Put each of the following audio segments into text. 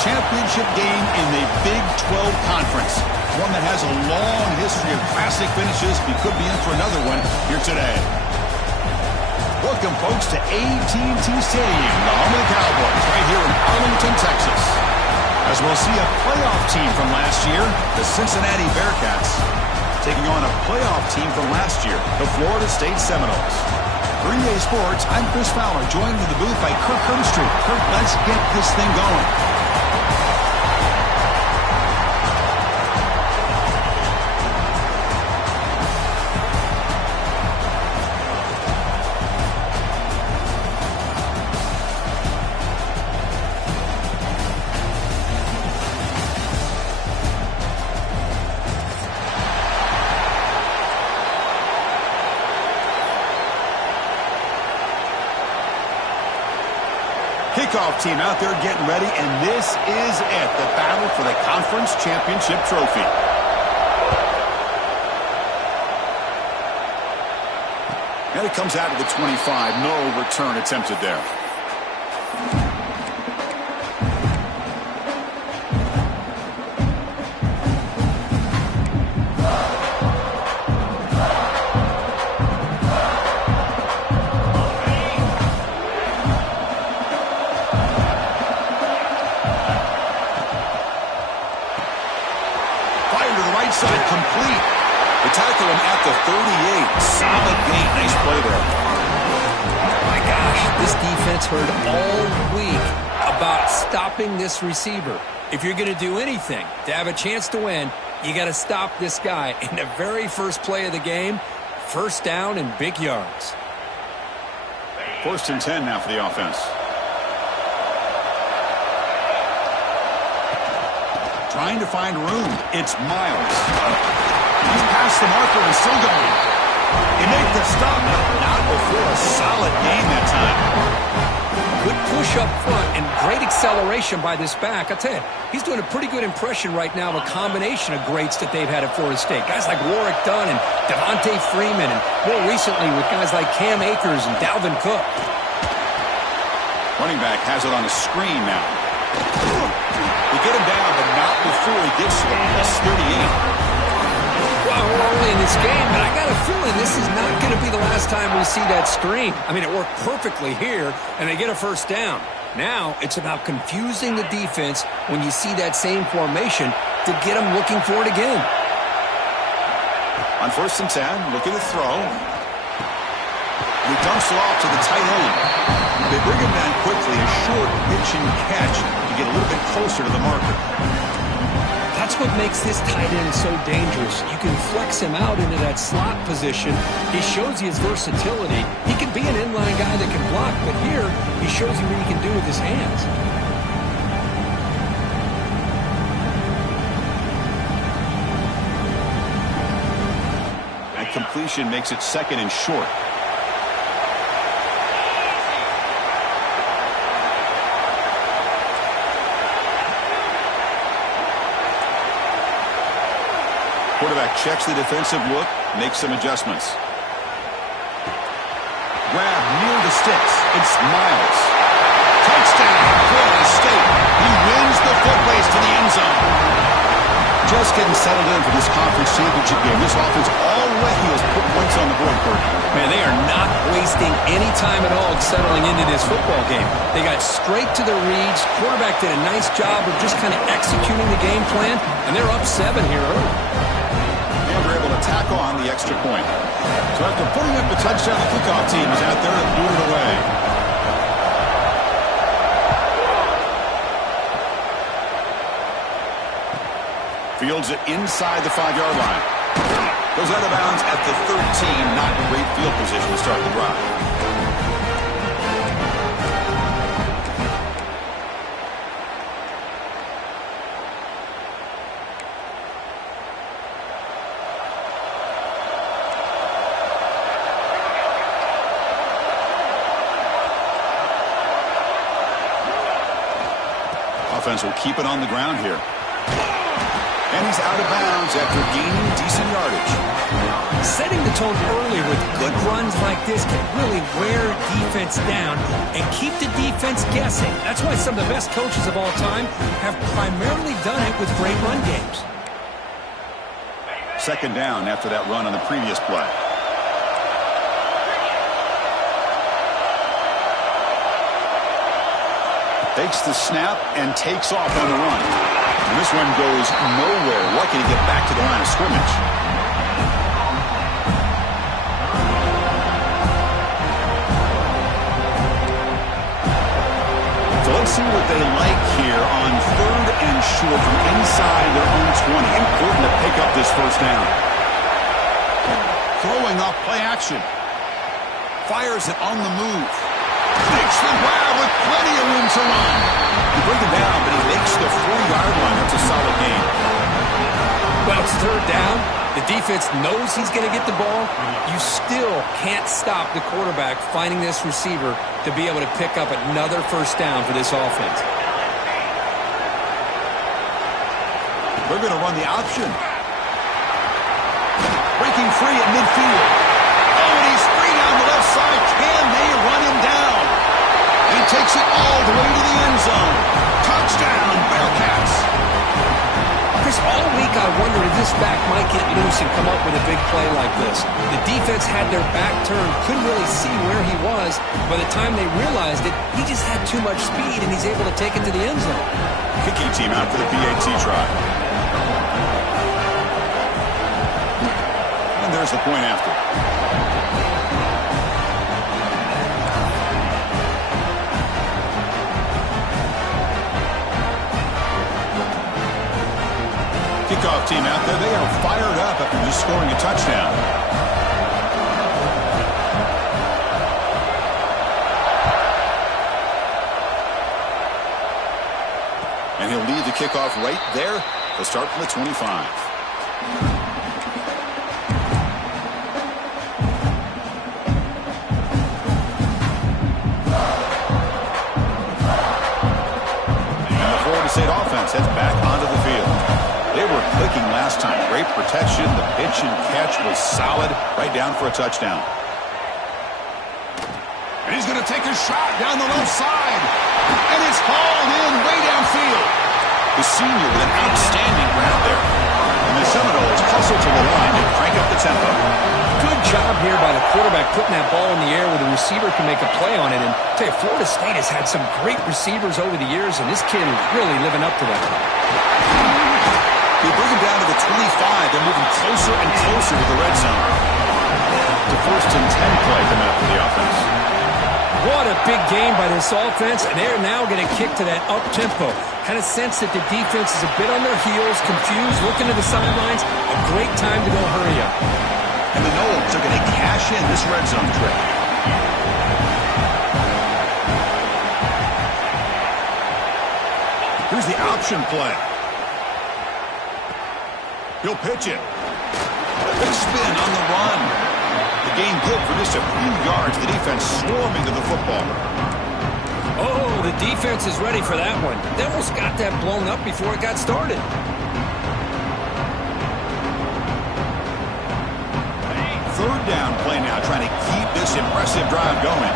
championship game in the Big 12 Conference. One that has a long history of classic finishes. We could be in for another one here today. Welcome, folks, to AT&T Stadium, the home of the Cowboys, right here in Arlington, Texas. As we'll see a playoff team from last year, the Cincinnati Bearcats, taking on a playoff team from last year, the Florida State Seminoles. For EA Sports, I'm Chris Fowler, joined in the booth by Kirk Herbstreit. Kirk, let's get this thing going. Kickoff team out there getting ready, and this is it, the battle for the conference championship trophy. And it comes out of the 25. No return attempted there. Side complete. The tackle him at the 38. Solid gain. Nice play there. My gosh, this defense heard all week about stopping this receiver. If you're going to do anything to have a chance to win, you got to stop this guy. In the very first play of the game, first down and big yards. 1st and 10 now for the offense. Trying to find room. It's Miles. He's past the marker and still going. He makes the stop. Not before a solid gain that time. Good push up front and great acceleration by this back. I tell you, he's doing a pretty good impression right now of a combination of greats that they've had at Florida State. Guys like Warrick Dunn and Devontae Freeman, and more recently with guys like Cam Akers and Dalvin Cook. Running back has it on a screen now. We get him down, but not before he gets to the plus 38. Well, we're early in this game, but I got a feeling this is not going to be the last time we see that screen. I mean, it worked perfectly here, and they get a first down. Now it's about confusing the defense when you see that same formation to get them looking for it again. On 1st and 10, look at the throw. He dumps it off to the tight end. They bring him down quickly, a short pitch and catch to get a little bit closer to the marker. That's what makes this tight end so dangerous. You can flex him out into that slot position. He shows you his versatility. He can be an inline guy that can block, but here he shows you what he can do with his hands. That completion makes it 2nd and short. Quarterback checks the defensive look, makes some adjustments. Grab near the sticks. It's Miles. Touchdown, Florida State. He wins the foot race to the end zone. Just getting settled in for this conference championship game. This offense already has put points on the board, Kurt. Man, they are not wasting any time at all settling into this football game. They got straight to their reads. Quarterback did a nice job of just kind of executing the game plan, and they're up 7 here early. And they're able to tack on the extra point. So after putting up the touchdown, the kickoff team is out there and boot it away. Fields it inside the 5-yard line. Goes out of bounds at the 13. Not great field position to start the drive. Offense will keep it on the ground here. And he's out of bounds after gaining decent yardage. Setting the the tone earlier with good runs like this can really wear defense down and keep the defense guessing. That's why some of the best coaches of all time have primarily done it with great run games. Second down after that run on the previous play. Takes the snap and takes off on the run. And this one goes nowhere. Lucky to get back to the line of scrimmage. So let's see what they like here on 3rd and short from inside their own 20. Important to pick up this first down. Throwing off play action. Fires it on the move. Makes the grab with plenty of room to run. He brings it down, but he makes the 4-yard line. That's a solid gain. Well, it's 3rd down. The defense knows he's going to get the ball. You still can't stop the quarterback finding this receiver to be able to pick up another first down for this offense. They're going to run the option. Breaking free at midfield. Oh, and he's free down the left side. Can they run him down? And he takes it all the way to the end zone. Touchdown, Bearcats. Chris, all week I wondered if this back might get loose and come up with a big play like this. The defense had their back turned, couldn't really see where he was. By the time they realized it, he just had too much speed, and he's able to take it to the end zone. Kicking team out for the PAT try. And there's the point after. Kickoff team out there. They are fired up after just scoring a touchdown. And he'll lead the kickoff right there. They'll start from the 25. And the Florida State offense heads back onto the field. They were clicking last time. Great protection. The pitch and catch was solid. Right down for a touchdown. And he's going to take a shot down the left side. And it's hauled in way downfield. The senior with an outstanding round there. And the Seminoles hustle to the line and crank up the tempo. Good job here by the quarterback putting that ball in the air where the receiver can make a play on it. And I tell you, Florida State has had some great receivers over the years, and this kid is really living up to that. They bring him down to the 25. They're moving closer and closer to the red zone. The 1st and 10 play coming up for the offense. What a big game by this offense, and they're now going to kick to that up-tempo. Kind of sense that the defense is a bit on their heels, confused, looking to the sidelines. A great time to go hurry up. And the Noles are going to cash in this red zone trip. Here's the option play. He'll pitch it. Big spin on the run. The gain good for just a few yards. The defense swarming to the football. Oh, the defense is ready for that one. They almost got that blown up before it got started. Third down play now, trying to keep this impressive drive going.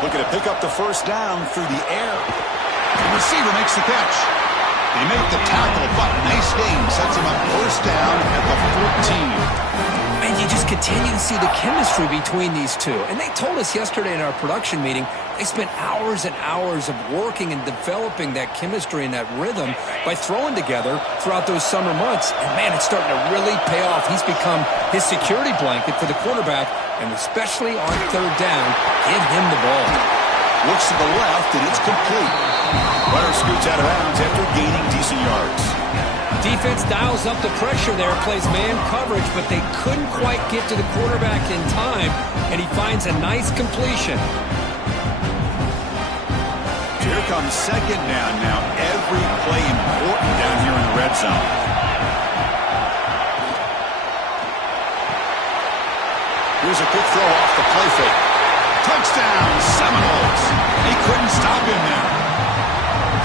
Looking to pick up the first down through the air. The receiver makes the catch. They make the tackle, but nice gain. Sets him up first down at the 14. And you just continue to see the chemistry between these two. And they told us yesterday in our production meeting, they spent hours and hours of working and developing that chemistry and that rhythm by throwing together throughout those summer months. And, man, it's starting to really pay off. He's become his security blanket for the quarterback, and especially on 3rd down, give him the ball. Looks to the left, and it's complete. Runner scoots out of bounds after gaining decent yards. Defense dials up the pressure there, plays man coverage, but they couldn't quite get to the quarterback in time, and he finds a nice completion. So here comes second down now. Every play important down here in the red zone. Here's a quick throw off the play fake. Touchdown, Seminoles. He couldn't stop him there.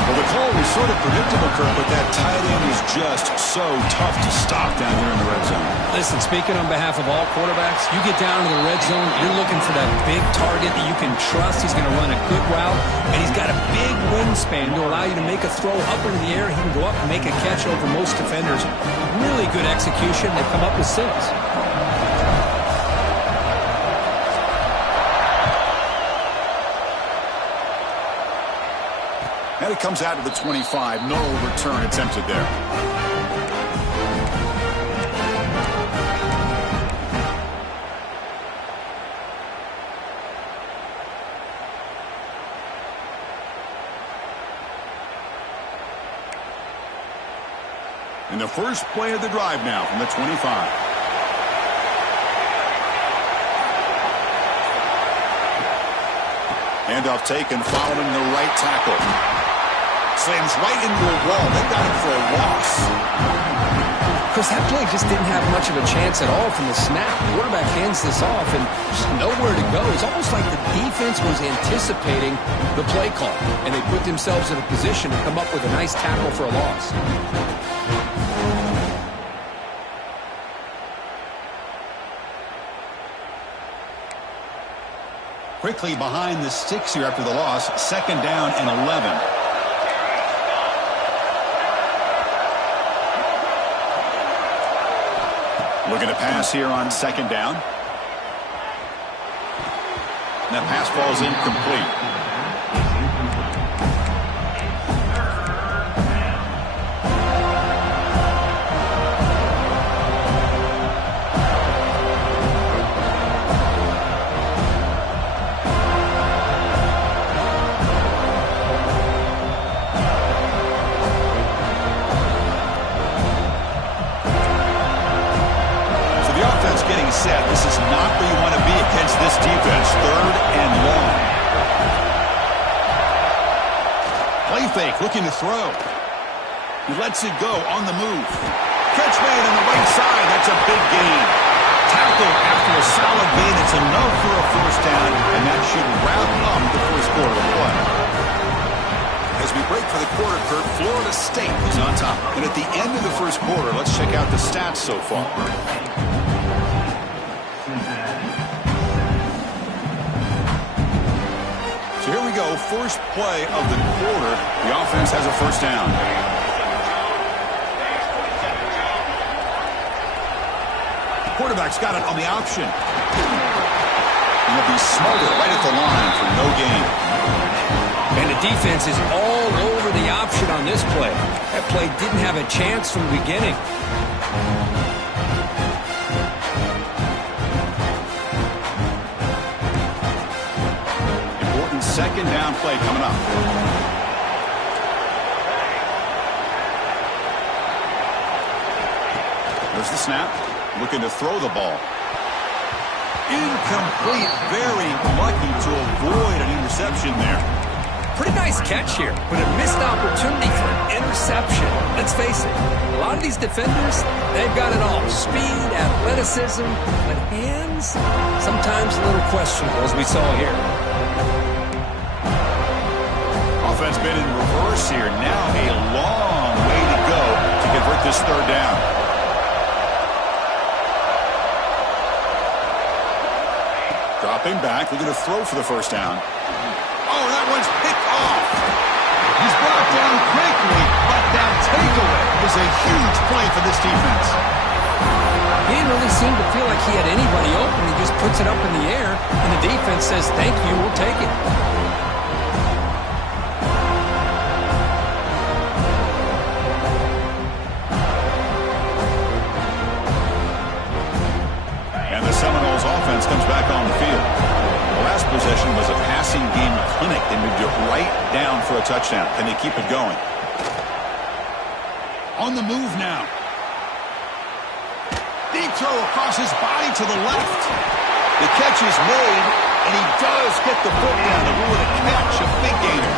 Well, the call was sort of predictable, Kurt, but that tight end is just so tough to stop down there in the red zone. Listen, speaking on behalf of all quarterbacks, you get down to the red zone, you're looking for that big target that you can trust. He's going to run a good route, and he's got a big wingspan to allow you to make a throw up into the air. He can go up and make a catch over most defenders. Really good execution. They've come up with 6. And it comes out to the 25. No return attempted there. In the first play of the drive now from the 25. Handoff taken following the right tackle. Slams right into a wall. They got him for a loss. Chris, that play just didn't have much of a chance at all from the snap. The quarterback hands this off and just nowhere to go. It's almost like the defense was anticipating the play call, and they put themselves in a position to come up with a nice tackle for a loss. Quickly behind the sticks here after the loss. 2nd down and 11. Looking to pass here on 2nd down. And that pass falls incomplete. Set. This is not where you want to be against this defense. 3rd and long. Play fake, looking to throw. He lets it go on the move. Catch made on the right side. That's a big gain. Tackle after a solid gain. It's enough for a 1st down, and that should wrap up the first quarter of play. As we break for the quarter, Kurt, Florida State is on top. And at the end of the first quarter, let's check out the stats so far. So here we go, first play of the quarter. The offense has a 1st down. Quarterback's got it on the option. And he'll be smothered right at the line for no gain. And the defense is all over the option on this play. That play didn't have a chance from the beginning. Second down play coming up. There's the snap. Looking to throw the ball. Incomplete. Very lucky to avoid an interception there. Pretty nice catch here, but a missed opportunity for an interception. Let's face it, a lot of these defenders, they've got it all. Speed, athleticism, but hands, sometimes a little questionable, as we saw here. Offense been in reverse here. Now a long way to go to convert this 3rd down. Dropping back, looking to throw for the 1st down. Oh, that one's picked off. He's brought down quickly, but that takeaway is a huge play for this defense. He didn't really seem to feel like he had anybody open. He just puts it up in the air, and the defense says, thank you, we'll take it. Seminoles offense comes back on the field. The last possession was a passing game clinic. They moved it right down for a touchdown. Can they keep it going? On the move now. Deep throw across his body to the left. The catch is made, and he does get the foot down to rule it a catch, a big gainer.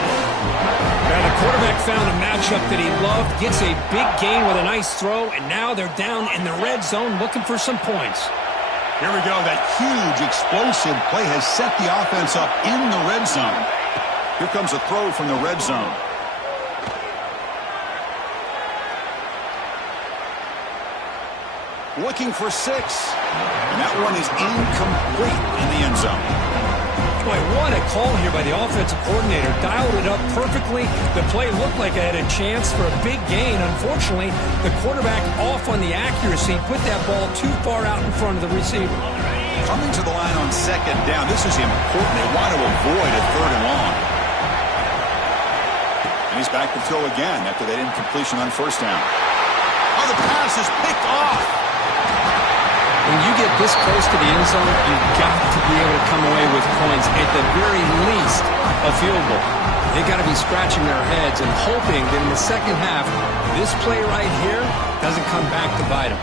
Now the quarterback found a matchup that he loved, gets a big gain with a nice throw, and now they're down in the red zone looking for some points. Here we go. That huge explosive play has set the offense up in the red zone. Here comes a throw from the red zone. looking for 6. And that one is incomplete in the end zone. Boy, what a call here by the offensive coordinator. Dialed it up perfectly. The play looked like it had a chance for a big gain. Unfortunately, the quarterback off on the accuracy, put that ball too far out in front of the receiver. Coming to the line on 2nd down. This is important. They want to avoid a 3rd and long. And he's back to throw again after that incompletion on 1st down. Oh, the pass is picked off. When you get this close to the end zone, you've got to be able to come away with points, at the very least a field goal. They've got to be scratching their heads and hoping that in the second half, this play right here doesn't come back to bite them.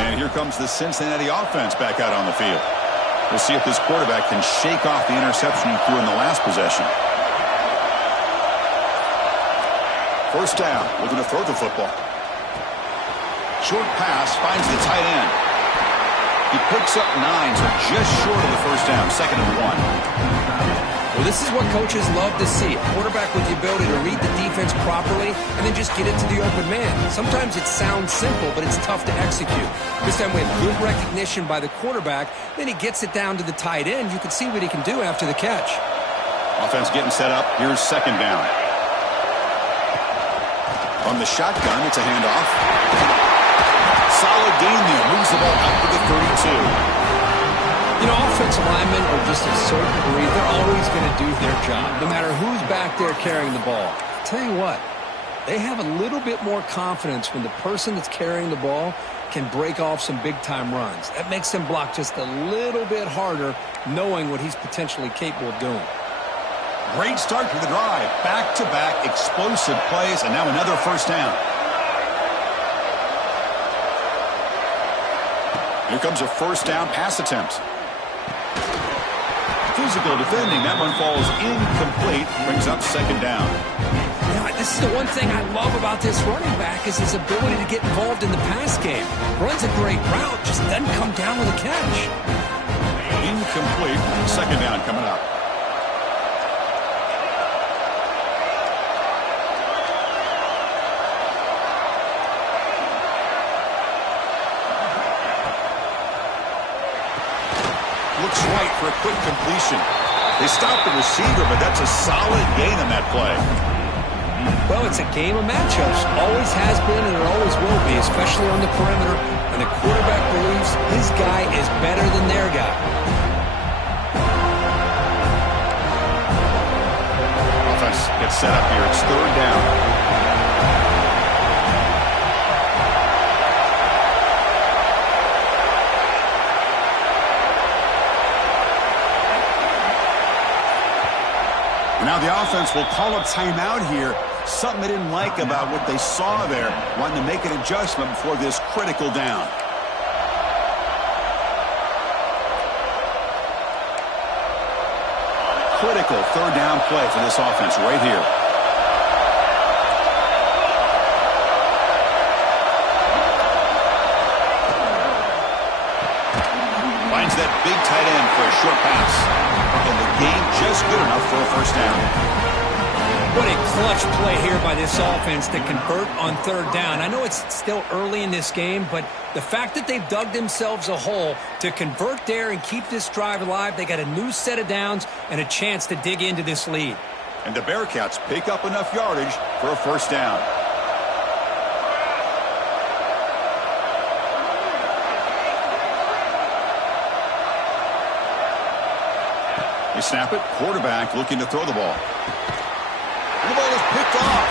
And here comes the Cincinnati offense back out on the field. We'll see if this quarterback can shake off the interception he threw in the last possession. 1st down, looking to throw the football. Short pass finds the tight end. He picks up 9, so just short of the 1st down, 2nd and 1. Well, this is what coaches love to see. A quarterback with the ability to read the defense properly and then just get it to the open man. Sometimes it sounds simple, but it's tough to execute. This time we have good recognition by the quarterback. Then he gets it down to the tight end. You can see what he can do after the catch. Offense getting set up. Here's 2nd down. From the shotgun, it's a handoff. Solid gain there. Moves the ball up to the 32. You know, offensive linemen are just a certain breed. They're always going to do their job, no matter who's back there carrying the ball. I'll tell you what, they have a little bit more confidence when the person that's carrying the ball can break off some big-time runs. That makes them block just a little bit harder, knowing what he's potentially capable of doing. Great start to the drive. Back-to-back explosive plays, and now another 1st down. Here comes a 1st down pass attempt. Physical defending. That one falls incomplete. Brings up 2nd down. Yeah, this is the one thing I love about this running back is his ability to get involved in the pass game. Runs a great route, just doesn't come down with a catch. Incomplete. 2nd down coming up. Looks right for a quick completion. They stopped the receiver, but that's a solid gain on that play. Well, it's a game of matchups. Always has been and it always will be, especially on the perimeter. And the quarterback believes his guy is better than their guy. Offense gets set up here. It's 3rd down. Now the offense will call a timeout here. Something they didn't like about what they saw there. Wanting to make an adjustment before this critical down. Critical 3rd down play for this offense right here. Finds that big tight end for a short pass. And the game just good enough for a 1st down. What a clutch play here by this offense to convert on 3rd down. I know it's still early in this game, but the fact that they've dug themselves a hole to convert there and keep this drive alive, they got a new set of downs and a chance to dig into this lead. And the Bearcats pick up enough yardage for a 1st down. They snap it. Quarterback looking to throw the ball. And the ball is picked off.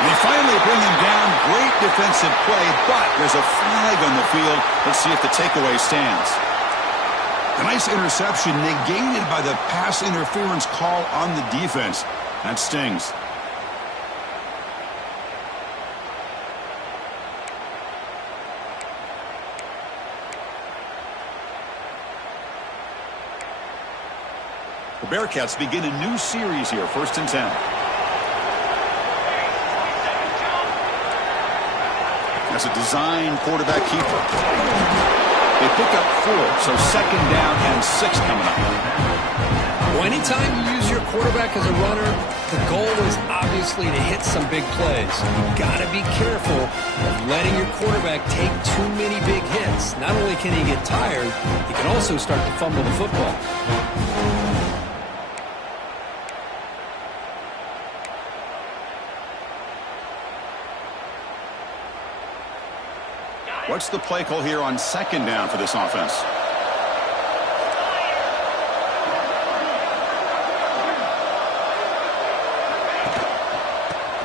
And they finally bring him down. Great defensive play, but there's a flag on the field. Let's see if the takeaway stands. A nice interception negated by the pass interference call on the defense. That stings. The Bearcats begin a new series here, 1st and 10. That's a design quarterback keeper. They pick up 4, so 2nd down and 6 coming up. Well, anytime you use your quarterback as a runner, the goal is obviously to hit some big plays. You've got to be careful of letting your quarterback take too many big hits. Not only can he get tired, he can also start to fumble the football. What's the play call here on 2nd down for this offense?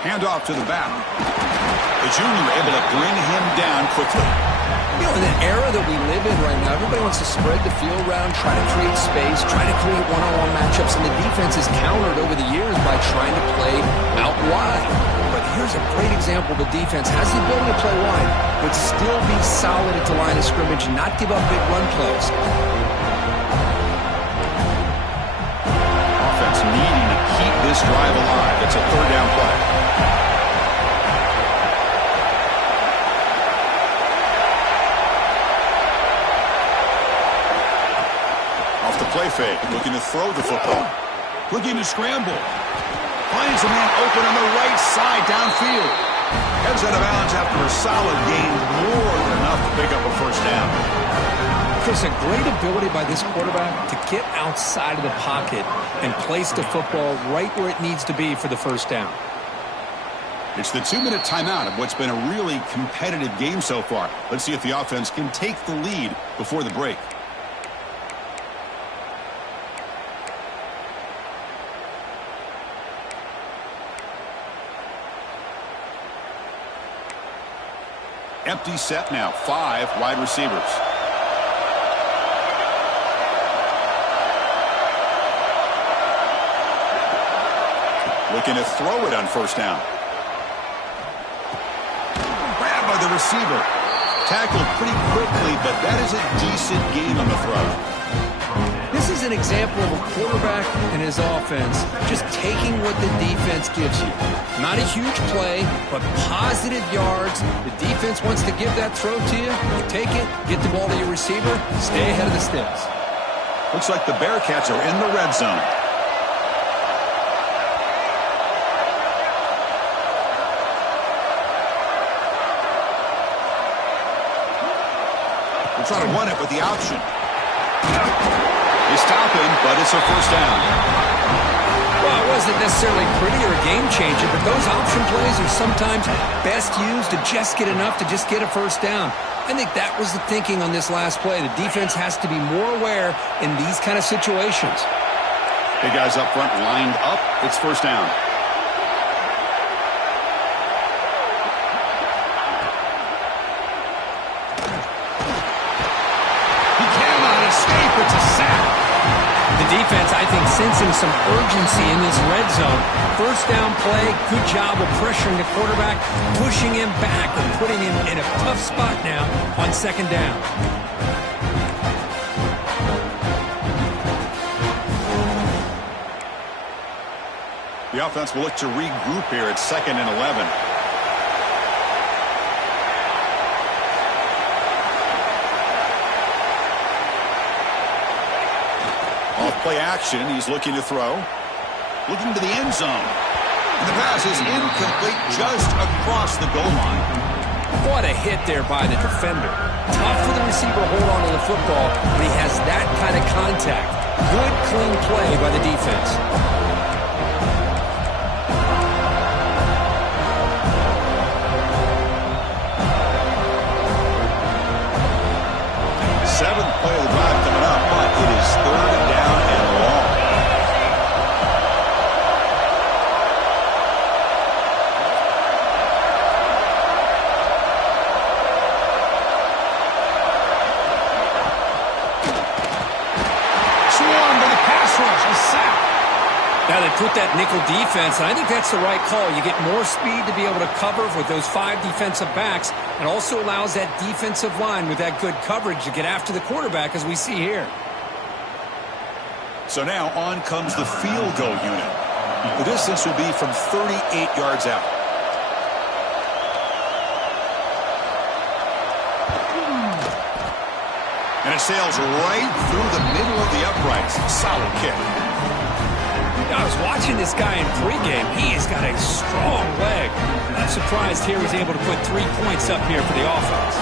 Handoff to the back. The junior able to bring him down quickly. You know, in the era that we live in right now, everybody wants to spread the field around, try to create space, try to create one-on-one matchups, and the defense is countered over the years by trying to play out wide. But here's a great example. The defense has the ability to play wide, but still be solid at the line of scrimmage and not give up big run plays. Offense needing to keep this drive alive. It's a 3rd down play. Off the play fake, looking to throw the football. Looking to scramble. Finds a man open on the right side downfield. Heads out of bounds after a solid gain, more than enough to pick up a 1st down. Chris, a great ability by this quarterback to get outside of the pocket and place the football right where it needs to be for the 1st down. It's the 2-minute timeout of what's been a really competitive game so far. Let's see if the offense can take the lead before the break. Empty set now, 5 wide receivers. Looking to throw it on 1st down. Grabbed by the receiver. Tackled pretty quickly, but that is a decent gain on the throw. This is an example of a quarterback and his offense just taking what the defense gives you. Not a huge play, but positive yards. The defense wants to give that throw to you. You take it, get the ball to your receiver, stay ahead of the sticks. Looks like the Bearcats are in the red zone. We'll try to run it with the option. They stop him, but it's a 1st down. Well, it wasn't necessarily pretty or a game changer, but those option plays are sometimes best used to just get enough to just get a 1st down. I think that was the thinking on this last play. The defense has to be more aware in these kind of situations. Big guys up front lined up. It's 1st down. He cannot escape. It's a sack. The defense, I think, sensing some urgency in this red zone. 1st down play, good job of pressuring the quarterback, pushing him back and putting him in a tough spot now on 2nd down. The offense will look to regroup here at 2nd and 11. Off-play action, he's looking to throw. Looking to the end zone. And the pass is incomplete just across the goal line. What a hit there by the defender. Tough for the receiver to hold on to the football when he has that kind of contact. Good, clean play by the defense. Seventh play of the drive coming up, but it is 3rd down and long. Swarmed by the pass rush, a sack. Now they put that nickel defense, and I think that's the right call. You get more speed to be able to cover with those 5 defensive backs, and also allows that defensive line with that good coverage to get after the quarterback, as we see here. So now on comes the field goal unit. The distance will be from 38 yards out. And it sails right through the middle of the uprights. Solid kick. I was watching this guy in pregame. He has got a strong leg. I'm surprised here he's able to put 3 points up here for the offense.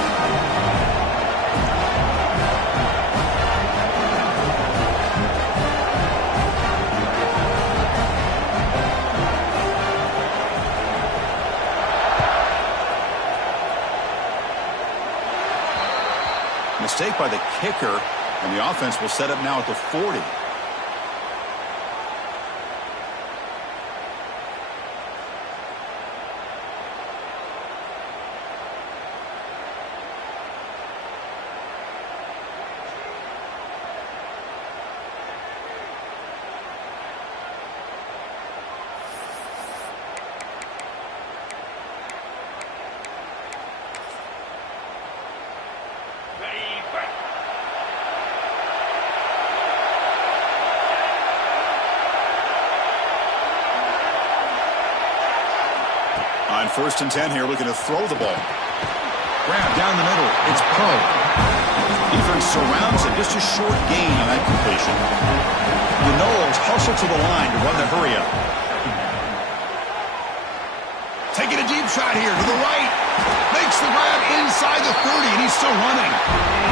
Mistake by the kicker, and the offense will set up now at the 40. On 1st and 10 here, looking to throw the ball. Grab down the middle. It's Poe. Defense surrounds it. Just a short gain on that completion. The Noles hustle to the line to run the hurry up. Taking a deep shot here to the right. Makes the grab inside the 30, and he's still running.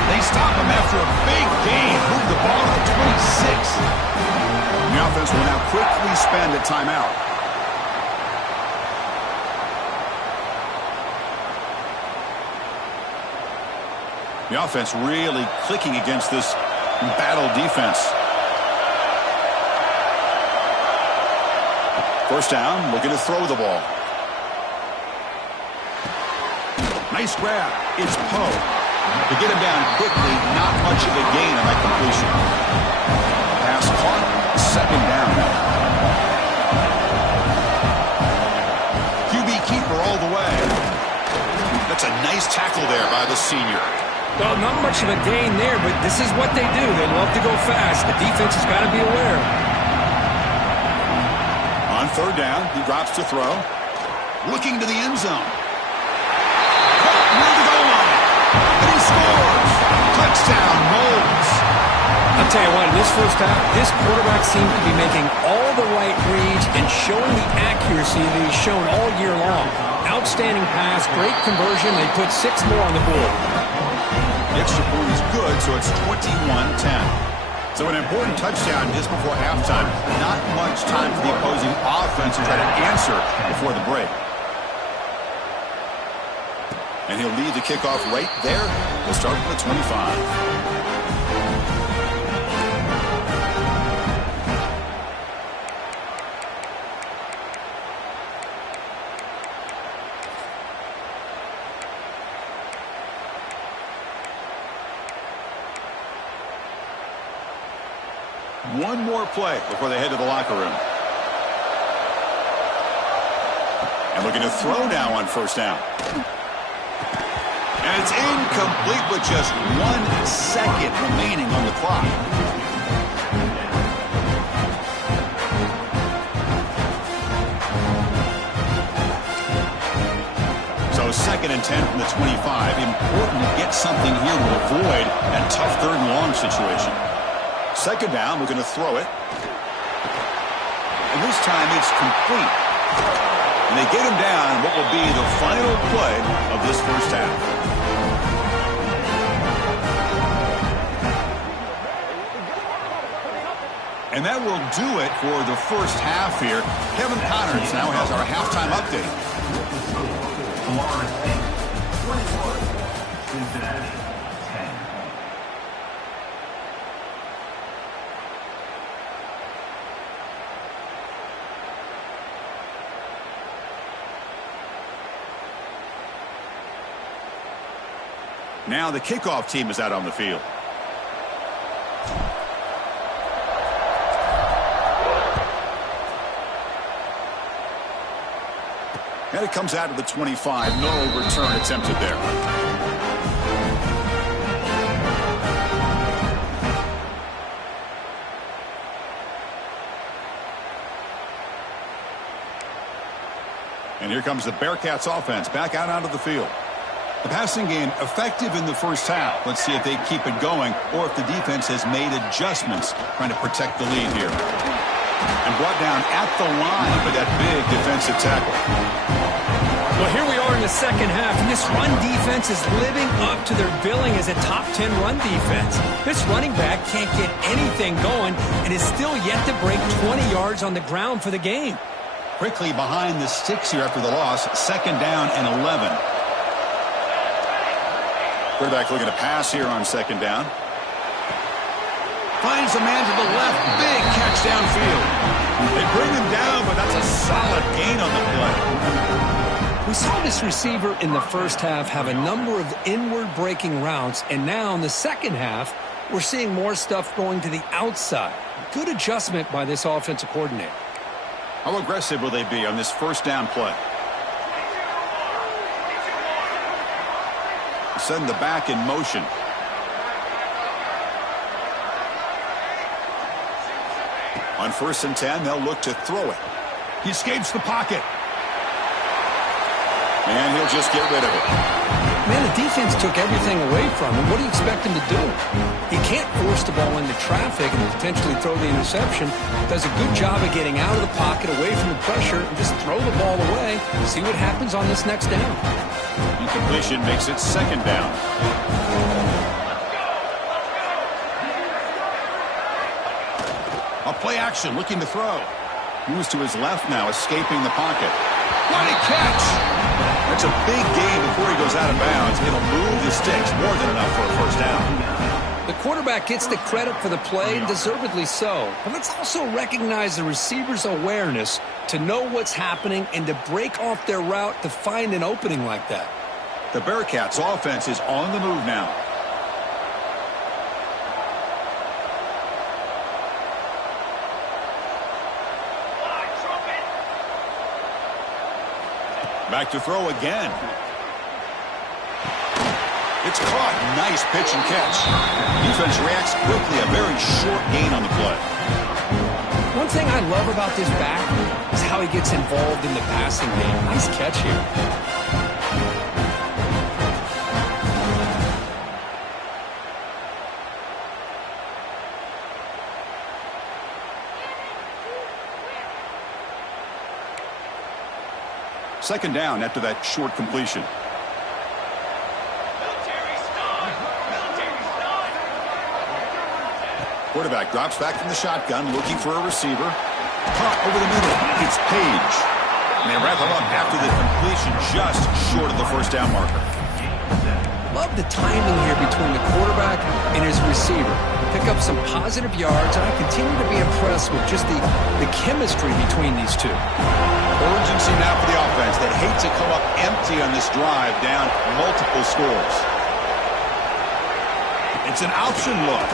They stop him after a big gain. Move the ball to the 26. The offense will now quickly spend a timeout. The offense really clicking against this battle defense. First down, looking to throw the ball. Nice grab. It's Poe. To get him down quickly, not much of a gain on that completion. Pass caught, 2nd down. QB keeper all the way. That's a nice tackle there by the senior. Well, not much of a gain there, but this is what they do. They love to go fast. The defense has got to be aware. On 3rd down, he drops to throw. Looking to the end zone. Caught near the goal line. And he scores. Touchdown, Noles. I'll tell you what, in this first half, this quarterback seems to be making all the right reads and showing the accuracy that he's shown all year long. Outstanding pass, great conversion. They put 6 more on the board. The extra point is good, so it's 21-10. So an important touchdown just before halftime. Not much time for the opposing offense to try to answer before the break. And he'll lead the kickoff right there. We'll start from the 25. One more play before they head to the locker room. And looking to throw now on 1st down. And it's incomplete with just 1 second remaining on the clock. So 2nd and 10 from the 25. Important to get something here to avoid that tough 3rd and long situation. 2nd down, we're going to throw it. And this time it's complete. And they get him down what will be the final play of this first half. And that will do it for the first half here. Kevin Connors now has our halftime update. Now the kickoff team is out on the field. And it comes out to the 25. No return attempted there. And here comes the Bearcats offense back out onto the field. The passing game effective in the first half. Let's see if they keep it going or if the defense has made adjustments trying to protect the lead here. And brought down at the line with that big defensive tackle. Well, here we are in the second half, and this run defense is living up to their billing as a top 10 run defense. This running back can't get anything going and is still yet to break 20 yards on the ground for the game. Quickly behind the sticks here after the loss. Second down and 11. Quarterback looking to pass here on second down. Finds a man to the left. Big catch downfield. They bring him down, but that's a solid gain on the play. We saw this receiver in the first half have a number of inward breaking routes, and now in the second half, we're seeing more stuff going to the outside. Good adjustment by this offensive coordinator. How aggressive will they be on this first down play? Send the back in motion. On 1st and 10, they'll look to throw it. He escapes the pocket. And he'll just get rid of it. Man, the defense took everything away from him. What do you expect him to do? He can't force the ball into traffic and potentially throw the interception. Does a good job of getting out of the pocket, away from the pressure, and just throw the ball away. See what happens on this next down. Incompletion makes it second down. A play action, looking to throw. Moves to his left now, escaping the pocket. What a catch! That's a big gain before he goes out of bounds. It'll move the sticks, more than enough for a first down. The quarterback gets the credit for the play, and deservedly so. But let's also recognize the receiver's awareness to know what's happening and to break off their route to find an opening like that. The Bearcats' offense is on the move now. Back to throw again. It's caught. Nice pitch and catch. Defense reacts quickly. A very short gain on the play. One thing I love about this back is how he gets involved in the passing game. Nice catch here. Second down after that short completion. Quarterback drops back from the shotgun, looking for a receiver. Caught over the middle. It's Page. And they wrap him up after the completion, just short of the first down marker. Love the timing here between the quarterback and his receiver. Pick up some positive yards, and I continue to be impressed with just the chemistry between these two. Urgency now for the offense that hate to come up empty on this drive, down multiple scores. It's an option look.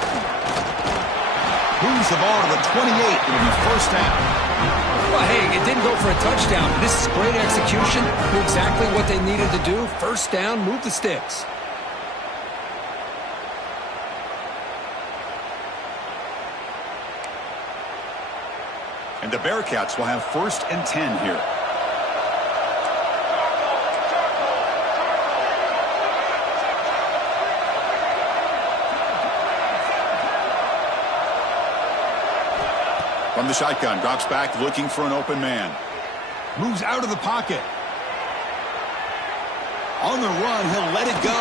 Moves the ball to the 28. It'll be first down. Well, hey, it didn't go for a touchdown. This is great execution. Knew exactly what they needed to do. First down, move the sticks. And the Bearcats will have 1st and 10 here. From the shotgun, drops back, looking for an open man. Moves out of the pocket. On the run, he'll let it go.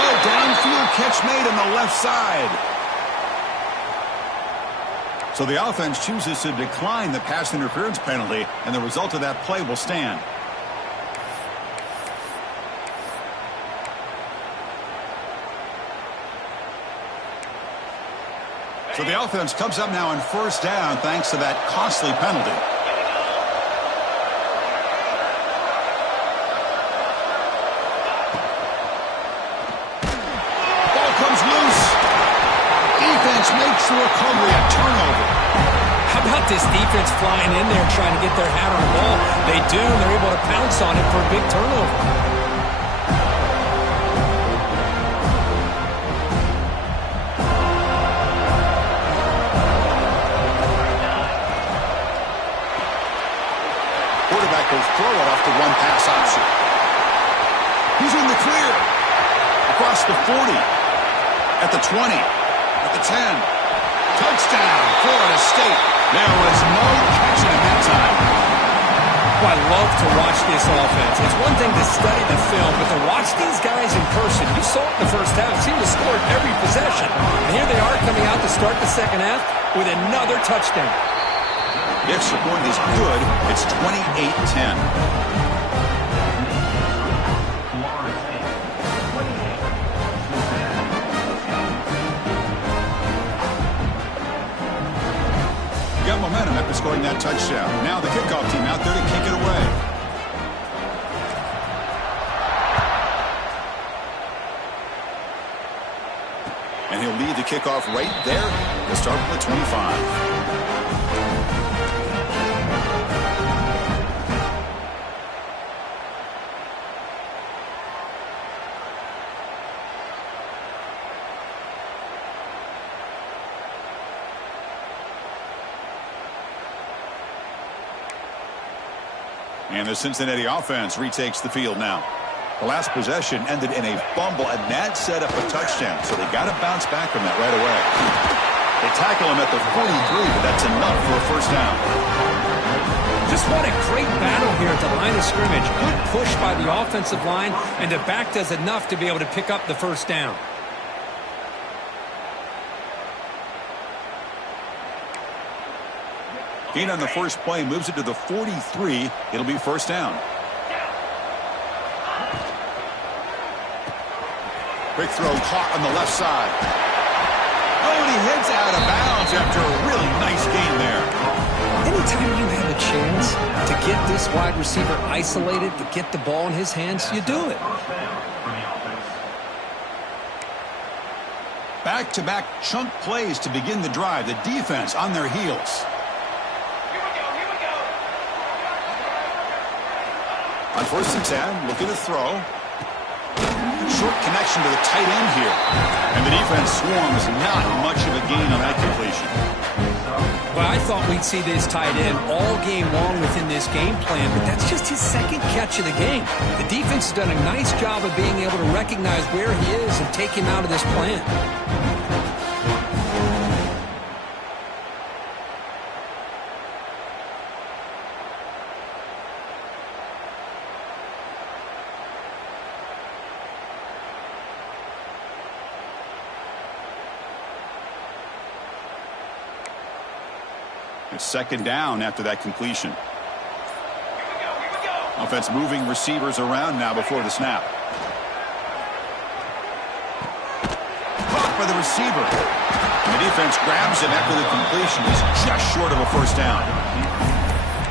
Oh, downfield catch made on the left side. So the offense chooses to decline the pass interference penalty, and the result of that play will stand. So the offense comes up now on first down thanks to that costly penalty. Ball comes loose. Defense makes the recovery, a turnover. How about this defense flying in there trying to get their hat on the ball? They do, and they're able to pounce on it for a big turnover. Quarterback will throw it off the one pass option. He's in the clear. Across the 40. At the 20. At the 10. Touchdown, Florida State. There was no catching him that time. Well, I love to watch this offense. It's one thing to study the film, but to watch these guys in person, you saw it in the first half, seemed to score every possession. And here they are coming out to start the second half with another touchdown. The extra point is good. It's 28-10. Got momentum after scoring that touchdown. Now the kickoff team out there to kick it away. And he'll lead the kickoff right there to start from the 25. And the Cincinnati offense retakes the field now. The last possession ended in a fumble, and that set up a touchdown. So they got to bounce back from that right away. They tackle him at the 43, but that's enough for a first down. Just what a great battle here at the line of scrimmage. Good push by the offensive line, and the back does enough to be able to pick up the first down. Gain on the first play moves it to the 43. It'll be first down. Quick throw caught on the left side. Oh, and he heads out of bounds after a really nice gain there. Anytime you have a chance to get this wide receiver isolated, to get the ball in his hands, you do it. Back-to-back chunk plays to begin the drive. The defense on their heels. On 1st and 10, looking to throw. Short connection to the tight end here. And the defense swarms not much of a gain on that completion. Well, I thought we'd see this tight end all game long within this game plan, but that's just his second catch of the game. The defense has done a nice job of being able to recognize where he is and take him out of this plan. It's second down after that completion. Offense moving receivers around now before the snap. Caught by the receiver. And the defense grabs him after the completion. He's just short of a first down.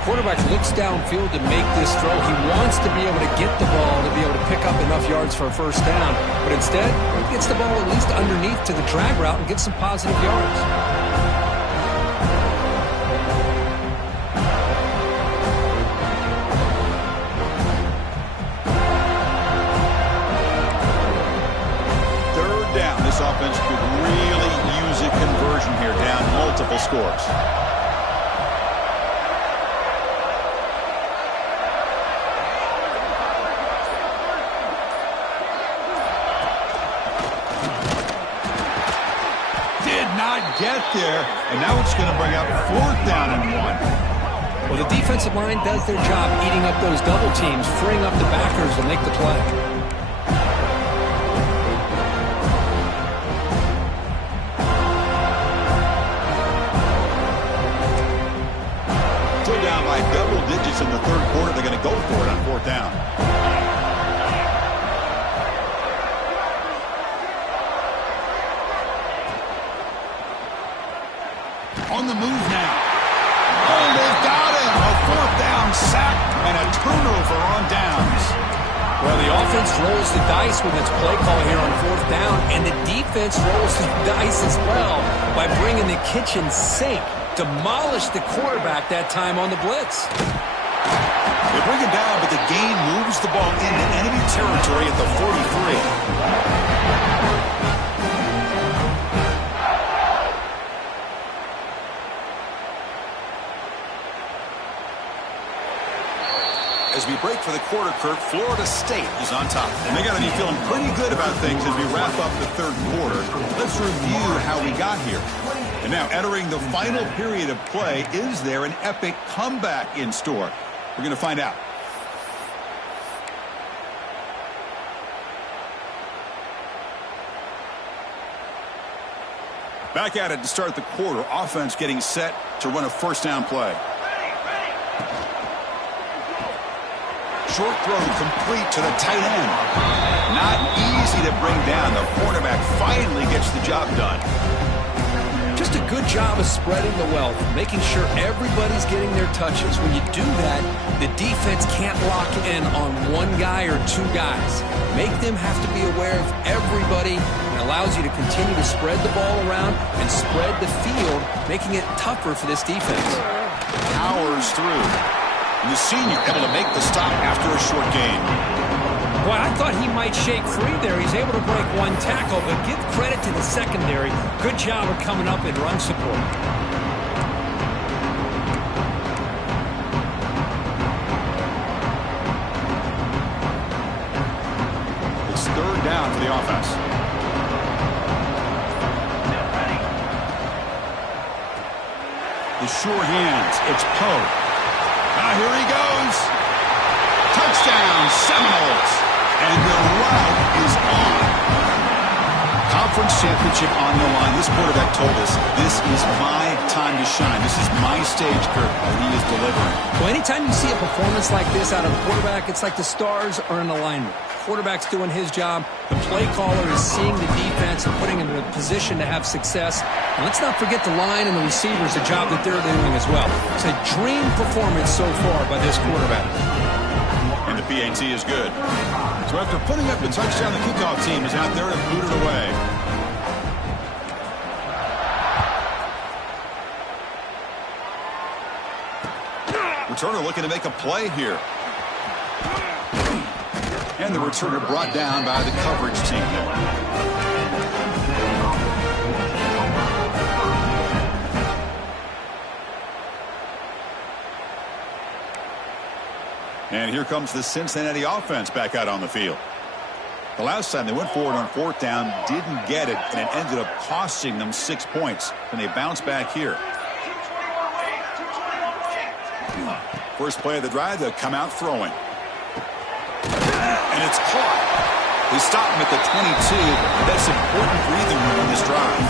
Quarterback looks downfield to make this throw. He wants to be able to get the ball to be able to pick up enough yards for a first down. But instead, he gets the ball at least underneath to the drag route and gets some positive yards. This offense could really use a conversion here, down multiple scores. Did not get there, and now it's going to bring up 4th down and 1. Well, the defensive line does their job eating up those double teams, freeing up the backers to make the play. By double digits in the third quarter. They're going to go for it on 4th down. On the move now. Oh, they've got him. A 4th down sack and a turnover on downs. Well, the offense rolls the dice with its play call here on 4th down, and the defense rolls the dice as well by bringing the kitchen sink. Demolished the quarterback that time on the blitz. They bring it down, but the gain moves the ball into enemy territory at the 43. As we break for the quarter, Kirk, Florida State is on top. And they got to be feeling pretty good about things as we wrap up the third quarter. Let's review how we got here. And now entering the final period of play, is there an epic comeback in store? We're going to find out. Back at it to start the quarter. Offense getting set to run a first down play. Short throw complete to the tight end. Not easy to bring down. The quarterback finally gets the job done. Just a good job of spreading the wealth, making sure everybody's getting their touches. When you do that, the defense can't lock in on one guy or two guys. Make them have to be aware of everybody. It allows you to continue to spread the ball around and spread the field, making it tougher for this defense. Powers through. And the senior able to make the stop after a short gain. Boy, I thought he might shake free there. He's able to break one tackle, but give credit to the secondary. Good job of coming up in run support. It's third down for the offense. The sure hands. It's Poe. Now here he goes. Touchdown, Seminoles. And the route is on. Conference championship on the line. This quarterback told us, this is my time to shine. This is my stage, Kirk, and he is delivering. Well, anytime you see a performance like this out of a quarterback, it's like the stars are in alignment. Quarterback's doing his job. The play caller is seeing the defense and putting him in a position to have success. And let's not forget the line and the receivers, the job that they're doing as well. It's a dream performance so far by this quarterback. And the PAT is good. So after putting up the touchdown, the kickoff team is out there to boot it away. Returner looking to make a play here. And the returner brought down by the coverage team there. And here comes the Cincinnati offense back out on the field. The last time they went forward on fourth down, didn't get it, and it ended up costing them 6 points. And they bounce back here. First play of the drive, they'll come out throwing. And it's caught. They stop him at the 22. That's important breathing room in this drive.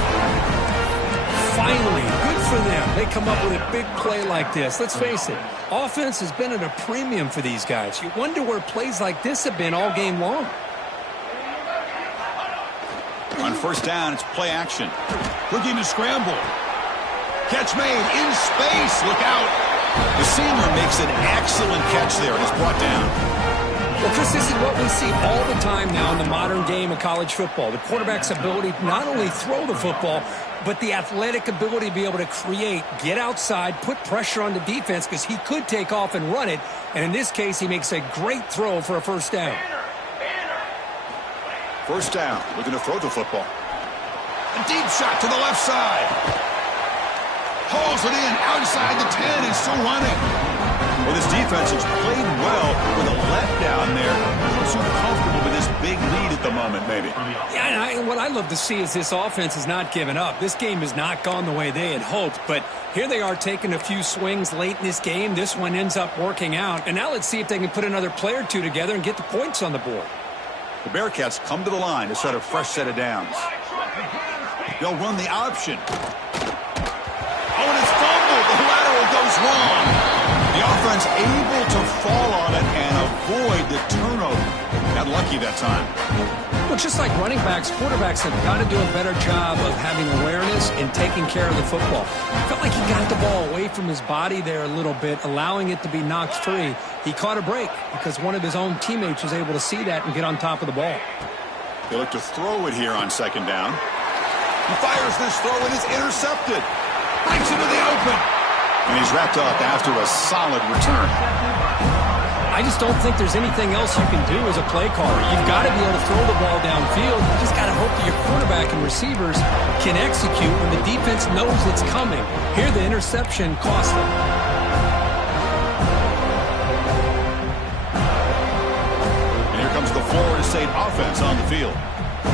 Finally, good for them. They come up with a big play like this. Let's face it, offense has been at a premium for these guys. You wonder where plays like this have been all game long. On first down, it's play action. Looking to scramble. Catch made in space. Look out. The senior makes an excellent catch there and is brought down. Well, Chris, this is what we see all the time now in the modern game of college football. The quarterback's ability to not only throw the football, but the athletic ability to be able to create, get outside, put pressure on the defense because he could take off and run it. And in this case, he makes a great throw for a first down. First down, looking to throw the football. A deep shot to the left side. Hauls it in outside the 10 and still running. Well, this defense has played well with a letdown there. A little too comfortable with this big lead at the moment, maybe. Yeah, and what I love to see is this offense has not given up. This game has not gone the way they had hoped, but here they are taking a few swings late in this game. This one ends up working out, and now let's see if they can put another play or two together and get the points on the board. The Bearcats come to the line to set a fresh set of downs. They'll run the option. Oh, and it's fumbled. The lateral goes long. The offense able to fall on it and avoid the turnover. Got lucky that time. Well, just like running backs, quarterbacks have got to do a better job of having awareness and taking care of the football. Felt like he got the ball away from his body there a little bit, allowing it to be knocked free. He caught a break because one of his own teammates was able to see that and get on top of the ball. They look to throw it here on second down. He fires this throw and is intercepted. Breaks into the open. And he's wrapped up after a solid return. I just don't think there's anything else you can do as a play caller. You've got to be able to throw the ball downfield. You just got to hope that your quarterback and receivers can execute when the defense knows it's coming. Here, the interception cost them. Florida State offense on the field.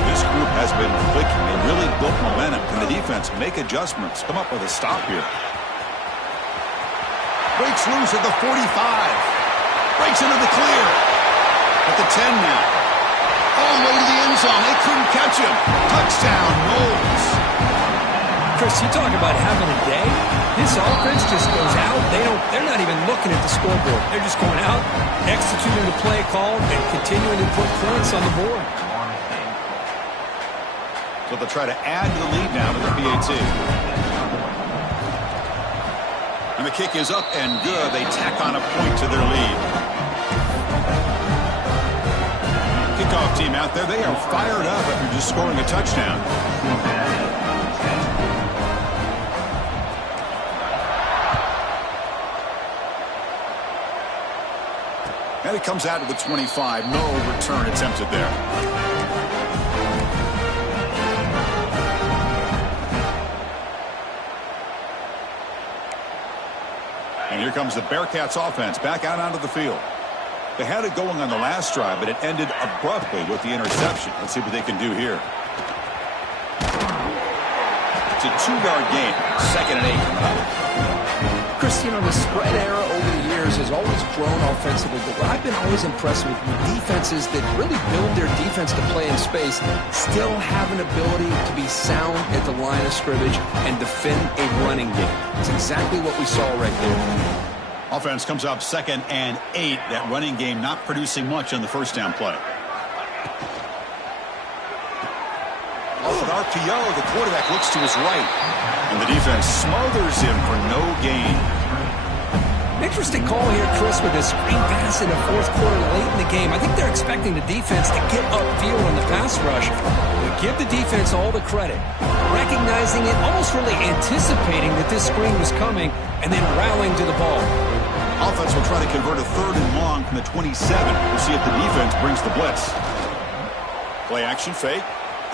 This group has been clicking. They really built momentum. Can the defense make adjustments? Come up with a stop here. Breaks loose at the 45. Breaks into the clear. At the 10 now. All the way to the end zone. They couldn't catch him. Touchdown, Knowles. Chris, you talk about having a day. This offense just goes out. They're not even looking at the scoreboard. They're just going out, executing the play call, and continuing to put points on the board. So they'll try to add to the lead now to the PAT. And the kick is up and good. They tack on a point to their lead. Kickoff team out there. They are fired up after just scoring a touchdown. And it comes out to the 25. No return attempted there. And here comes the Bearcats offense back out onto the field. They had it going on the last drive, but it ended abruptly with the interception. Let's see what they can do here. It's a 2-yard gain. 2nd and 8. Chris, the spread era over the years has always grown offensively, but what I've been always impressed with defenses that really build their defense to play in space still have an ability to be sound at the line of scrimmage and defend a running game. It's exactly what we saw right there. Offense comes up 2nd and 8. That running game not producing much on the first down play. Off an RPO, the quarterback looks to his right. And the defense smothers him for no gain. Interesting call here, Chris, with this screen pass in the fourth quarter late in the game. I think they're expecting the defense to get upfield on the pass rush. But give the defense all the credit. Recognizing it, almost really anticipating that this screen was coming, and then rallying to the ball. Offense will try to convert a 3rd and long from the 27. We'll see if the defense brings the blitz. Play action fake.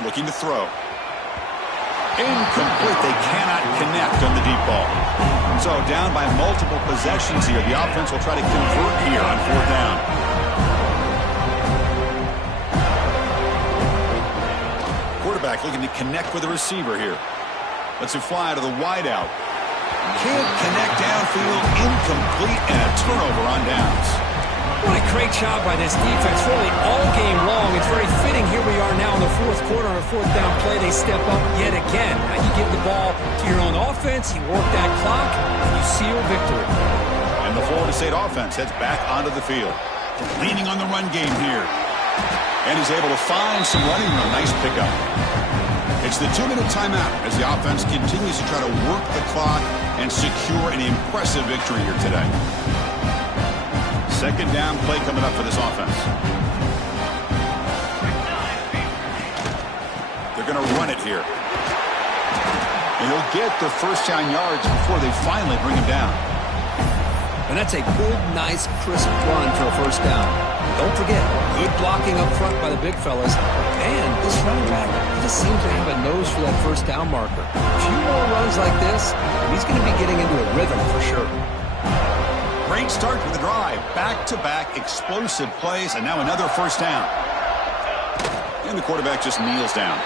Looking to throw. Incomplete. They cannot connect on the deep ball. So down by multiple possessions here. The offense will try to convert here on 4th down. Quarterback looking to connect with the receiver here. Lets it fly to the wideout. Can't connect downfield. Incomplete, and a turnover on downs. What a great job by this defense, really all game long. It's very fitting. Here we are now in the fourth quarter on a 4th down play. They step up yet again. Now you give the ball to your own offense, you work that clock, and you seal victory. And the Florida State offense heads back onto the field. Leaning on the run game here. And he's able to find some running room. Nice pickup. It's the 2-minute timeout as the offense continues to try to work the clock and secure an impressive victory here today. 2nd down play coming up for this offense. They're going to run it here. And he'll get the first down yards before they finally bring him down. And that's a good, nice, crisp run for a first down. Don't forget, good blocking up front by the big fellas. And this running back just seems to have a nose for that first down marker. A few more runs like this, and he's going to be getting into a rhythm for sure. Great start to the drive. Back-to-back explosive plays, and now another first down. And the quarterback just kneels down.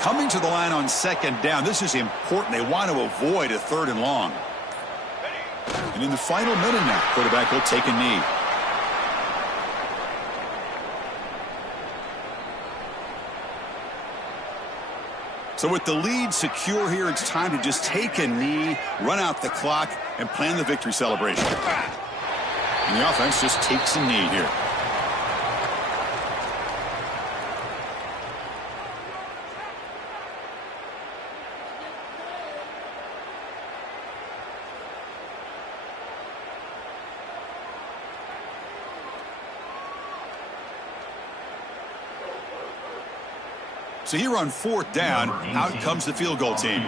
Coming to the line on 2nd down. This is important. They want to avoid a 3rd and long. And in the final minute now, quarterback will take a knee. So with the lead secure here, it's time to just take a knee, run out the clock, and plan the victory celebration. And the offense just takes a knee here. So here on 4th down, out comes the field goal team.